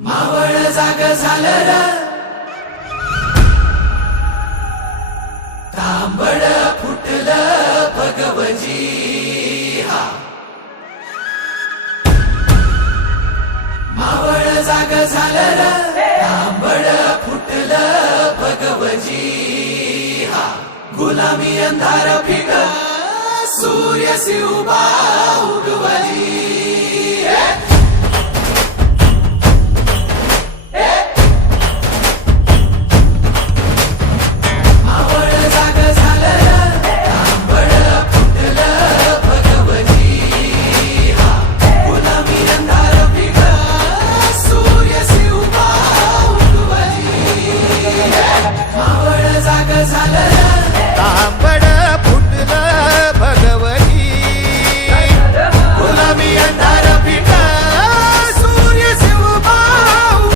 मावळ जाग झालं र, तांबड फुटलं भगवजी हा. मावळ जाग झालं र, तांबड फुटलं भगवजी हा. गुलामी अंधार फिक सूर्य उभा उगवली.